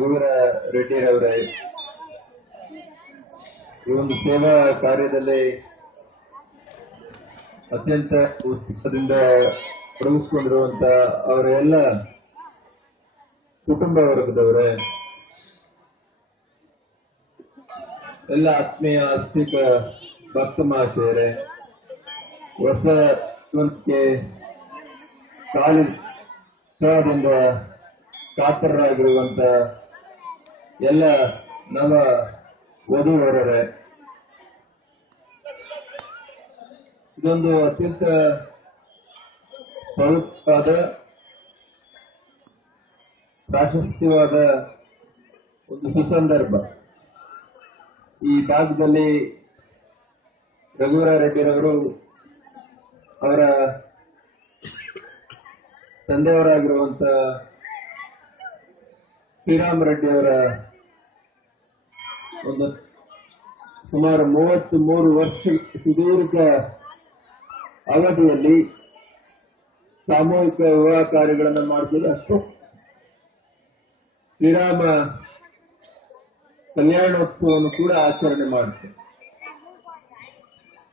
ರಘುವೀರ ರೆಡ್ಡಿರವರೇ ಈ ಒಂದು ಸೇವಾ ಕಾರ್ಯದಲ್ಲಿ ಅತ್ಯಂತ ಉತ್ಸಾಹದಿಂದ ತೊಡಗಿಸಿಕೊಂಡಿರುವಂತ ಅವರ ಎಲ್ಲ ಕುಟುಂಬ ವರ್ಗದವರೇ, ಎಲ್ಲ ಆತ್ಮೀಯ ಆಸ್ತಿಕ ಭಕ್ತ ಮಹಾಶಯರೇ, ಹೊಸ ಜೀವನಕ್ಕೆ ಕಾಲಿಂದ ಕಾತರರಾಗಿರುವಂತ ಎಲ್ಲ ನವ ವಧುವರರೇ, ಇದೊಂದು ಅತ್ಯಂತ ಪವಿತ್ರವಾದ ಪ್ರಾಶಸ್ತ್ಯವಾದ ಒಂದು ಸುಸಂದರ್ಭ. ಈ ಭಾಗದಲ್ಲಿ ರಘುವೀರ ರೆಡ್ಡಿರವರು ಅವರ ತಂದೆಯವರಾಗಿರುವಂತ ಶ್ರೀರಾಮ ರೆಡ್ಡಿಯವರ ಒಂದು ಸುಮಾರು 33 ವರ್ಷ ಸುದೀರ್ಘ ಅವಧಿಯಲ್ಲಿ ಸಾಮೂಹಿಕ ವಿವಾಹ ಕಾರ್ಯಗಳನ್ನು ಮಾಡಿಸಿದ ಅಷ್ಟು ಶ್ರೀರಾಮ ಕಲ್ಯಾಣೋತ್ಸವವನ್ನು ಕೂಡ ಆಚರಣೆ ಮಾಡುತ್ತೆ.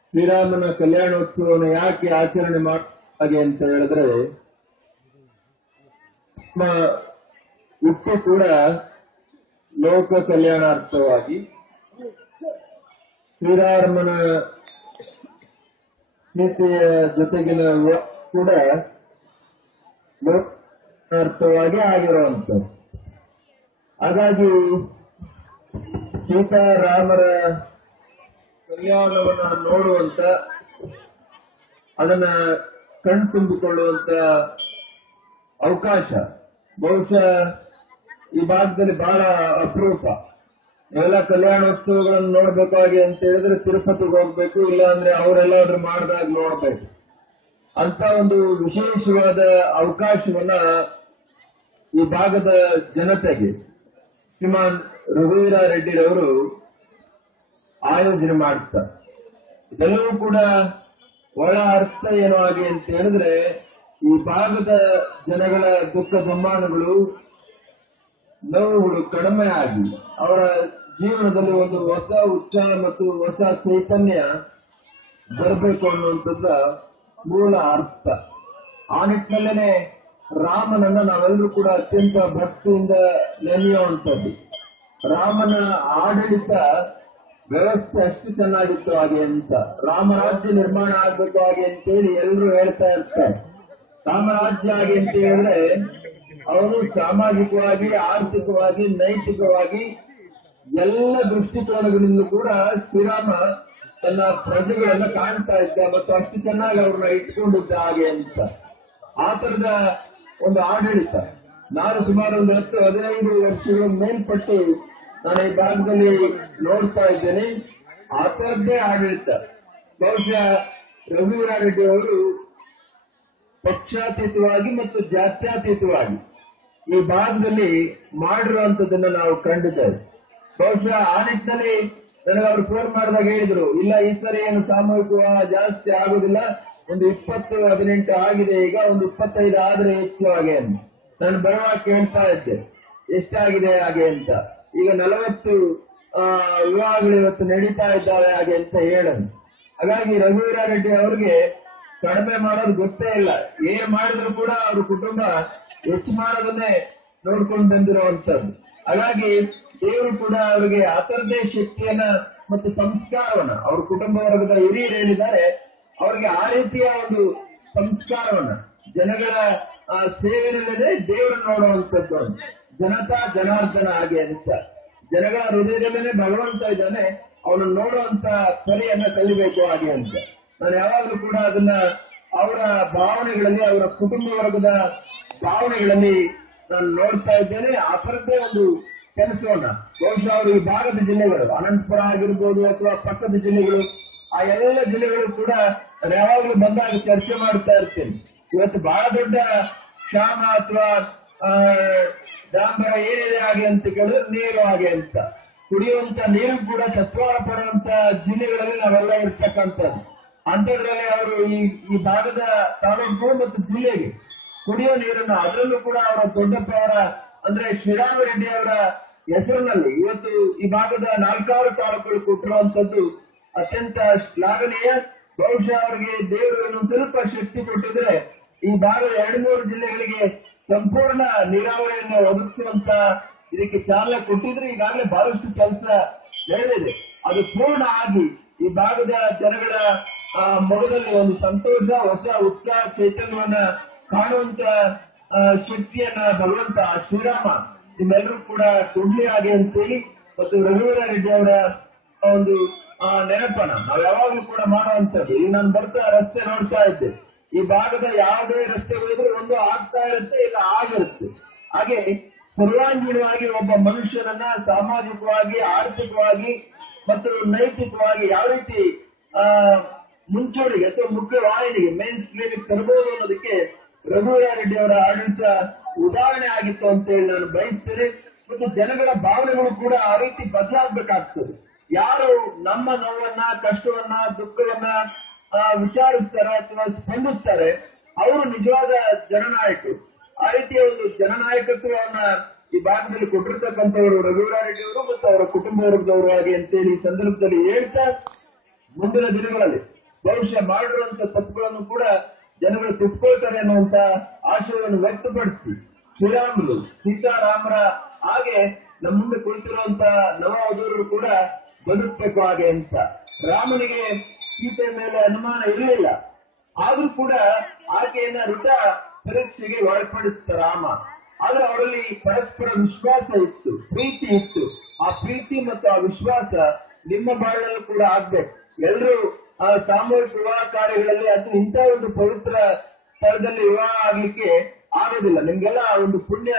ಶ್ರೀರಾಮನ ಕಲ್ಯಾಣೋತ್ಸವವನ್ನು ಯಾಕೆ ಆಚರಣೆ ಹಾಗೆ ಅಂತ ಹೇಳಿದ್ರೆ, ನಮ್ಮ ಹುಟ್ಟು ಕೂಡ ಲೋಕ ಕಲ್ಯಾಣಾರ್ಥವಾಗಿ, ಶ್ರೀರಾಮನ ನೀತಿಯ ಜೊತೆಗಿನ ಕೂಡ ಲೋಕಾರ್ಥವಾಗಿ ಆಗಿರುವಂಥದ್ದು. ಹಾಗಾಗಿ ಸೀತಾರಾಮರ ಕಲ್ಯಾಣವನ್ನ ನೋಡುವಂತ, ಅದನ್ನ ಕಣ್ತುಂಬಿಕೊಳ್ಳುವಂತ ಅವಕಾಶ ಬಹುಶಃ ಈ ಭಾಗದಲ್ಲಿ ಬಹಳ ಅಪರೂಪ. ಇವೆಲ್ಲ ಕಲ್ಯಾಣೋತ್ಸವಗಳನ್ನು ನೋಡ್ಬೇಕಾಗಿ ಅಂತ ಹೇಳಿದ್ರೆ ತಿರುಪತಿಗೆ ಹೋಗ್ಬೇಕು, ಇಲ್ಲ ಅಂದ್ರೆ ಅವರೆಲ್ಲಾದ್ರೂ ಮಾಡಿದಾಗ ನೋಡ್ಬೇಕು. ಅಂತ ಒಂದು ವಿಶೇಷವಾದ ಅವಕಾಶವನ್ನ ಈ ಭಾಗದ ಜನತೆಗೆ ಶ್ರೀಮಾನ್ ರಘುವೀರ ರೆಡ್ಡಿರವರು ಆಯೋಜನೆ ಮಾಡ್ತಾರೆ. ಇದೆಲ್ಲವೂ ಕೂಡ ಒಳ ಅರ್ಥ ಏನೋ ಆಗಿ ಅಂತ ಹೇಳಿದ್ರೆ, ಈ ಭಾಗದ ಜನಗಳ ದುಃಖ ದುಮ್ಮಾನಗಳು, ನೋವುಗಳು ಕಡಿಮೆ ಆಗಿ ಅವರ ಜೀವನದಲ್ಲಿ ಒಂದು ಹೊಸ ಉತ್ಸಾಹ ಮತ್ತು ಹೊಸ ಚೈತನ್ಯ ಬರಬೇಕು ಅನ್ನುವಂಥದ್ದ ಮೂಲ ಅರ್ಥ. ಆ ನಿಟ್ಟಿನಲ್ಲೇನೆ ರಾಮನನ್ನ ನಾವೆಲ್ಲರೂ ಕೂಡ ಅತ್ಯಂತ ಭಕ್ತಿಯಿಂದ ನೆನೆಯುವಂಥದ್ದು. ರಾಮನ ಆಡಳಿತ ವ್ಯವಸ್ಥೆ ಅಷ್ಟು ಚೆನ್ನಾಗಿತ್ತು ಹಾಗೆ ಅಂತ, ರಾಮರಾಜ್ಯ ನಿರ್ಮಾಣ ಆಗ್ಬೇಕು ಹಾಗೆ ಅಂತೇಳಿ ಎಲ್ಲರೂ ಹೇಳ್ತಾ ಇರ್ತಾರೆ. ರಾಮರಾಜ್ಯ ಹಾಗೆ ಅಂತ ಹೇಳಿದ್ರೆ ಅವನು ಸಾಮಾಜಿಕವಾಗಿ, ಆರ್ಥಿಕವಾಗಿ, ನೈತಿಕವಾಗಿ ಎಲ್ಲ ದೃಷ್ಟಿಕೋನಗಳಿಂದಲೂ ಕೂಡ ಶ್ರೀರಾಮ ತನ್ನ ಪ್ರಜೆಗಳನ್ನ ಕಾಣ್ತಾ ಇದ್ದ ಮತ್ತು ಅಷ್ಟು ಚೆನ್ನಾಗಿ ಅವ್ರನ್ನ ಇಟ್ಕೊಂಡಿದ್ದ ಹಾಗೆ ಅಂತ. ಆ ತರದ ಒಂದು ಆಡಳಿತ ನಾನು ಸುಮಾರು ಒಂದು 10-15 ವರ್ಷಗಳ ಮೇಲ್ಪಟ್ಟು ನಾನು ಈ ಭಾಗದಲ್ಲಿ ನೋಡ್ತಾ ಇದ್ದೇನೆ. ಆ ತರದ್ದೇ ಆಡಳಿತ ಬಹುಶಃ ರಘುವೀರ ರೆಡ್ಡಿ ಅವರು ಪಕ್ಷಾತೀತವಾಗಿ ಮತ್ತು ಜಾತ್ಯತೀತವಾಗಿ ಈ ಭಾಗದಲ್ಲಿ ಮಾಡಿರುವಂತದನ್ನ ನಾವು ಕಂಡಿದ್ದೇವೆ. ಬಹುಶಃ ಆ ನಿಟ್ಟಿನಲ್ಲಿ ನನಗೆ ಅವರು ಫೋನ್ ಮಾಡಿದಾಗ ಹೇಳಿದ್ರು, ಇಲ್ಲ ಈ ಸರಿ ಏನು ಸಾಮೂಹಿಕ ವಿವಾಹ ಜಾಸ್ತಿ ಆಗುದಿಲ್ಲ, ಒಂದು 20-18 ಆಗಿದೆ, ಈಗ ಒಂದು 25 ಆದ್ರೆ ಹೆಚ್ಚು ಹಾಗೆ ಅಂತ. ನಾನು ಬರುವಾಗ ಕೇಳ್ತಾ ಇದ್ದೆ ಎಷ್ಟಾಗಿದೆ ಹಾಗೆ ಅಂತ. ಈಗ 40 ವಿವಾಹಗಳು ಇವತ್ತು ನಡೀತಾ ಇದ್ದಾವೆ ಹಾಗೆ ಅಂತ ಹೇಳೋದು. ಹಾಗಾಗಿ ರಘುವೀರ ರೆಡ್ಡಿ ಅವರಿಗೆ ಕಡಿಮೆ ಮಾಡೋದು ಗೊತ್ತೇ ಇಲ್ಲ. ಏನ್ ಮಾಡಿದ್ರು ಕೂಡ ಅವ್ರ ಕುಟುಂಬ ಹೆಚ್ಚು ಮಾಡೋದನ್ನೇ ನೋಡ್ಕೊಂಡು ಬಂದಿರುವಂತದ್ದು. ಹಾಗಾಗಿ ದೇವರು ಕೂಡ ಅವರಿಗೆ ಆ ತರದೇ ಶಕ್ತಿಯನ್ನ ಮತ್ತು ಸಂಸ್ಕಾರವನ್ನ, ಅವ್ರ ಕುಟುಂಬ ವರ್ಗದ ಹಿರಿಯರು ಹೇಳಿದ್ದಾರೆ, ಅವರಿಗೆ ಆ ರೀತಿಯ ಒಂದು ಸಂಸ್ಕಾರವನ್ನ, ಜನಗಳ ಸೇವೆಯಲ್ಲದೆ ದೇವರನ್ನು ನೋಡುವಂಥದ್ದು, ಜನತಾ ಜನಾರ್ದನ ಹಾಗೆ ಅಂತ. ಜನಗಳ ಹೃದಯದಲ್ಲೇನೆ ಭಗವಂತ ಇದ್ದಾನೆ, ಅವನನ್ನು ನೋಡುವಂತ ಪರಿಯನ್ನ ಕಲಿಬೇಕು ಹಾಗೆ ಅಂತ. ನಾನು ಯಾವಾಗಲೂ ಕೂಡ ಅದನ್ನ ಅವರ ಭಾವನೆಗಳಲ್ಲಿ, ಅವರ ಕುಟುಂಬ ವರ್ಗದ ಭಾವನೆಗಳಲ್ಲಿ ನಾನು ನೋಡ್ತಾ ಇದ್ದೇನೆ. ಆ ಥರದ್ದೇ ಒಂದು ಕೆಲಸವನ್ನ ಬಹುಶಃ ಅವರು ಈ ಭಾಗದ ಜಿಲ್ಲೆಗಳು, ಅನಂತಪುರ ಆಗಿರ್ಬೋದು ಅಥವಾ ಪಕ್ಕದ ಜಿಲ್ಲೆಗಳು, ಆ ಎಲ್ಲ ಜಿಲ್ಲೆಗಳು ಕೂಡ ನಾನು ಯಾವಾಗಲೂ ಬಂದಾಗ ಚರ್ಚೆ ಮಾಡ್ತಾ ಇರ್ತೇನೆ. ಇವತ್ತು ಬಹಳ ದೊಡ್ಡ ಕ್ಷಾಮ ಅಥವಾ ಡಾಂಬರ ಏನಿದೆ ಹಾಗೆ ಅಂತ ಕೇಳಿದ್ರೆ ನೀರು ಹಾಗೆ ಅಂತ. ಕುಡಿಯುವಂತ ನೀರು ಕೂಡ ತತ್ವಾರ ಪಡುವಂತ ಜಿಲ್ಲೆಗಳಲ್ಲಿ ನಾವೆಲ್ಲ ಇರ್ತಕ್ಕಂಥದ್ದು. ಅಂತದ್ರಲ್ಲಿ ಅವರು ಈ ಭಾಗದ ತಾಲೂಕು ಮತ್ತು ಜಿಲ್ಲೆಗೆ ಕುಡಿಯುವ ನೀರನ್ನು, ಅದರಲ್ಲೂ ಕೂಡ ಅವರ ದೊಡ್ಡಪ್ಪ ಅವರ ಅಂದ್ರೆ ಶ್ರೀರಾಮ ರೆಡ್ಡಿ ಅವರ ಹೆಸರಿನಲ್ಲಿ ಇವತ್ತು ಈ ಭಾಗದ 4 ತಾಲೂಕುಗಳು ಕೊಟ್ಟಿರುವಂತದ್ದು ಅತ್ಯಂತ ಶ್ಲಾಘನೀಯ. ಬಹುಶಃ ಅವರಿಗೆ ದೇವರು ಇನ್ನೊಂದು ಸ್ವಲ್ಪ ಶಕ್ತಿ ಕೊಟ್ಟಿದ್ರೆ ಈ ಭಾಗದ 2-3 ಜಿಲ್ಲೆಗಳಿಗೆ ಸಂಪೂರ್ಣ ನೀರಾವರಿಯನ್ನು ಒದಗಿಸುವಂತ ಇದಕ್ಕೆ ಚಾಲನೆ ಕೊಟ್ಟಿದ್ರೆ ಈಗಾಗಲೇ ಬಹಳಷ್ಟು ಕೆಲಸ ನಡೆದಿದೆ. ಅದು ಪೂರ್ಣ ಆಗಿ ಈ ಭಾಗದ ಜನಗಳ ಮೊಗದಲ್ಲಿ ಒಂದು ಸಂತೋಷ, ಹೊಸ ಉತ್ಸಾಹ, ಚೈತನ್ಯವನ್ನ ಕಾಣುವಂತ ಶಕ್ತಿಯನ್ನ ಭಗವಂತ ಶ್ರೀರಾಮ ನಿಮ್ಮೆಲ್ಲರೂ ಕೂಡ ಕೊಡ್ಲಿ ಹಾಗೆ ಅಂತೇಳಿ ಮತ್ತು ರಘುವೀರ ರೆಡ್ಡಿ ಅವರ ಒಂದು ನೆನಪನ್ನ ನಾವು ಯಾವಾಗಲೂ ಕೂಡ ಮಾಡುವಂತದ್ದು. ಈಗ ನಾನು ಬರ್ತಾ ರಸ್ತೆ ನೋಡ್ತಾ ಇದ್ದೆ, ಈ ಭಾಗದ ಯಾವುದೇ ರಸ್ತೆ ಹೋದ್ರೆ ಒಂದು ಆಗ್ತಾ ಇರುತ್ತೆ, ಇಲ್ಲ ಆಗಿರುತ್ತೆ. ಹಾಗೆ ಸರ್ವಾಂಗೀಣವಾಗಿ ಒಬ್ಬ ಮನುಷ್ಯನನ್ನ ಸಾಮಾಜಿಕವಾಗಿ, ಆರ್ಥಿಕವಾಗಿ ಮತ್ತು ನೈತಿಕವಾಗಿ ಯಾವ ರೀತಿ ಮುಂಚೂಣಿಗೆ ಅಥವಾ ಮುಖ್ಯವಾಹಿನಿಗೆ ಮೇನ್ ಸ್ಟ್ರೀಮಿಗೆ ತರಬಹುದು ಅನ್ನೋದಕ್ಕೆ ರಘುವೀರ ರೆಡ್ಡಿ ಅವರ ಆಡಳಿತ ಉದಾಹರಣೆ ಆಗಿತ್ತು ಅಂತ ಹೇಳಿ ನಾನು ಬಯಸ್ತೇನೆ. ಮತ್ತು ಜನಗಳ ಭಾವನೆಗಳು ಕೂಡ ಆ ರೀತಿ ಬದಲಾಗಬೇಕಾಗ್ತದೆ. ಯಾರು ನಮ್ಮ ನೋವನ್ನ, ಕಷ್ಟವನ್ನ, ದುಃಖವನ್ನ ವಿಚಾರಿಸ್ತಾರೆ ಅಥವಾ ಸ್ಪಂದಿಸ್ತಾರೆ ಅವರು ನಿಜವಾದ ಜನನಾಯಕರು. ಆ ರೀತಿಯ ಒಂದು ಜನನಾಯಕತ್ವವನ್ನ ಈ ಭಾಗದಲ್ಲಿ ಕೊಟ್ಟಿರ್ತಕ್ಕಂಥವರು ರಘುವೀರ ರೆಡ್ಡಿ ಅವರು ಮತ್ತು ಅವರ ಕುಟುಂಬ ವರ್ಗದವರು ಹಾಗೆ ಅಂತೇಳಿ ಈ ಸಂದರ್ಭದಲ್ಲಿ ಹೇಳ್ತಾ, ಮುಂದಿನ ದಿನಗಳಲ್ಲಿ ಬಹುಶಃ ಮಾಡಿರುವಂತ ತಪ್ಪುಗಳನ್ನು ಕೂಡ ಜನಗಳು ತಿಳ್ಕೊಳ್ತಾರೆ ಅನ್ನುವಂತ ಆಶಯವನ್ನು ವ್ಯಕ್ತಪಡಿಸಿ ಶ್ರೀರಾಮುಲು, ಸೀತಾರಾಮರ ಹಾಗೆ ನಮ್ಮ ಮುಂದೆ ಕುಳಿತಿರುವಂತ ನವವಧೂರರು ಕೂಡ ಬದುಕಬೇಕು ಹಾಗೆ ಅಂತ. ರಾಮನಿಗೆ ಸೀತೆ ಮೇಲೆ ಅನುಮಾನ ಇರಲಿಲ್ಲ, ಆದ್ರೂ ಕೂಡ ಆಕೆಯನ್ನ ಋತ ಪರೀಕ್ಷೆಗೆ ಒಳಪಡಿಸಿದ ರಾಮ. ಆದ್ರೆ ಅವರಲ್ಲಿ ಪರಸ್ಪರ ವಿಶ್ವಾಸ ಇತ್ತು, ಪ್ರೀತಿ ಇತ್ತು. ಆ ಪ್ರೀತಿ ಮತ್ತು ಆ ವಿಶ್ವಾಸ ನಿಮ್ಮ ಬಾಳಲ್ಲೂ ಕೂಡ ಆಗ್ಬೇಕು. ಎಲ್ಲರೂ ಸಾಮೂಹಿಕ ವಿವಾಹ ಕಾರ್ಯಗಳಲ್ಲಿ ಅಥವಾ ಇಂಥ ಒಂದು ಪವಿತ್ರ ಸ್ಥಳದಲ್ಲಿ ವಿವಾಹ ಆಗ್ಲಿಕ್ಕೆ ಆಗೋದಿಲ್ಲ. ನಿಮ್ಗೆಲ್ಲ ಒಂದು ಪುಣ್ಯ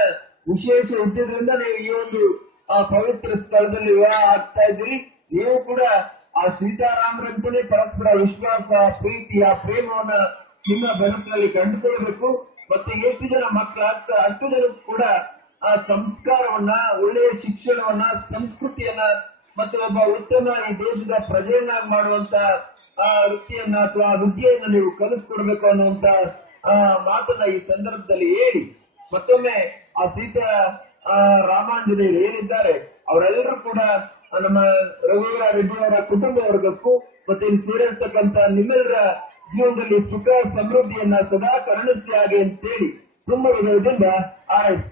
ವಿಶೇಷ ಇದ್ದಿದ್ರಿಂದ ನೀವು ಈ ಒಂದು ಪವಿತ್ರ ಸ್ಥಳದಲ್ಲಿ ವಿವಾಹ ಆಗ್ತಾ ಇದ್ದೀರಿ. ನೀವು ಕೂಡ ಆ ಸೀತಾರಾಮರಂತೆಯೇ ಪರಸ್ಪರ ವಿಶ್ವಾಸ, ಪ್ರೀತಿ, ಆ ಪ್ರೇಮವನ್ನ ನಿಮ್ಮ ಬದುಕಿನಲ್ಲಿ ಕಂಡುಕೊಳ್ಬೇಕು. ಮತ್ತೆ ಎಷ್ಟು ಜನ ಮಕ್ಕಳಾಗ್ತಾರೆ ಅಷ್ಟು ಜನ ಕೂಡ ಆ ಸಂಸ್ಕಾರವನ್ನ, ಒಳ್ಳೆಯ ಶಿಕ್ಷಣವನ್ನ, ಸಂಸ್ಕೃತಿಯನ್ನ ಮತ್ತು ಒಬ್ಬ ಉತ್ತಮ ಈ ದೇಶದ ಪ್ರಜೆಯನ್ನಾಗಿ ಮಾಡುವಂತ ವೃತ್ತಿಯನ್ನ ಅಥವಾ ವಿದ್ಯೆಯನ್ನ ನೀವು ಕಲಿಸ್ಕೊಡ್ಬೇಕು ಅನ್ನುವಂತ ಮಾತನ್ನ ಈ ಸಂದರ್ಭದಲ್ಲಿ ಹೇಳಿ ಮತ್ತೊಮ್ಮೆ ಆ ಸೀತಾ ರಾಮಾಂಜನೇಯರು ಏನಿದ್ದಾರೆ ಅವರೆಲ್ಲರೂ ಕೂಡ ನಮ್ಮ ರಘುವೀರ ರೆಡ್ಡಿ ಅವರ ಕುಟುಂಬ ವರ್ಗಕ್ಕೂ ಮತ್ತೆ ಇಲ್ಲಿ ಸೇರಿರ್ತಕ್ಕಂಥ ನಿಮ್ಮೆಲ್ಲರ ಜೀವನದಲ್ಲಿ ಸುಖ ಸಮೃದ್ಧಿಯನ್ನ ಸದಾ ಕರುಣಿಸಿ ಹಾಗೆ ಅಂತೇಳಿ ತುಂಬ ಹೃದಯದಿಂದ ಹಾರೈಸಿ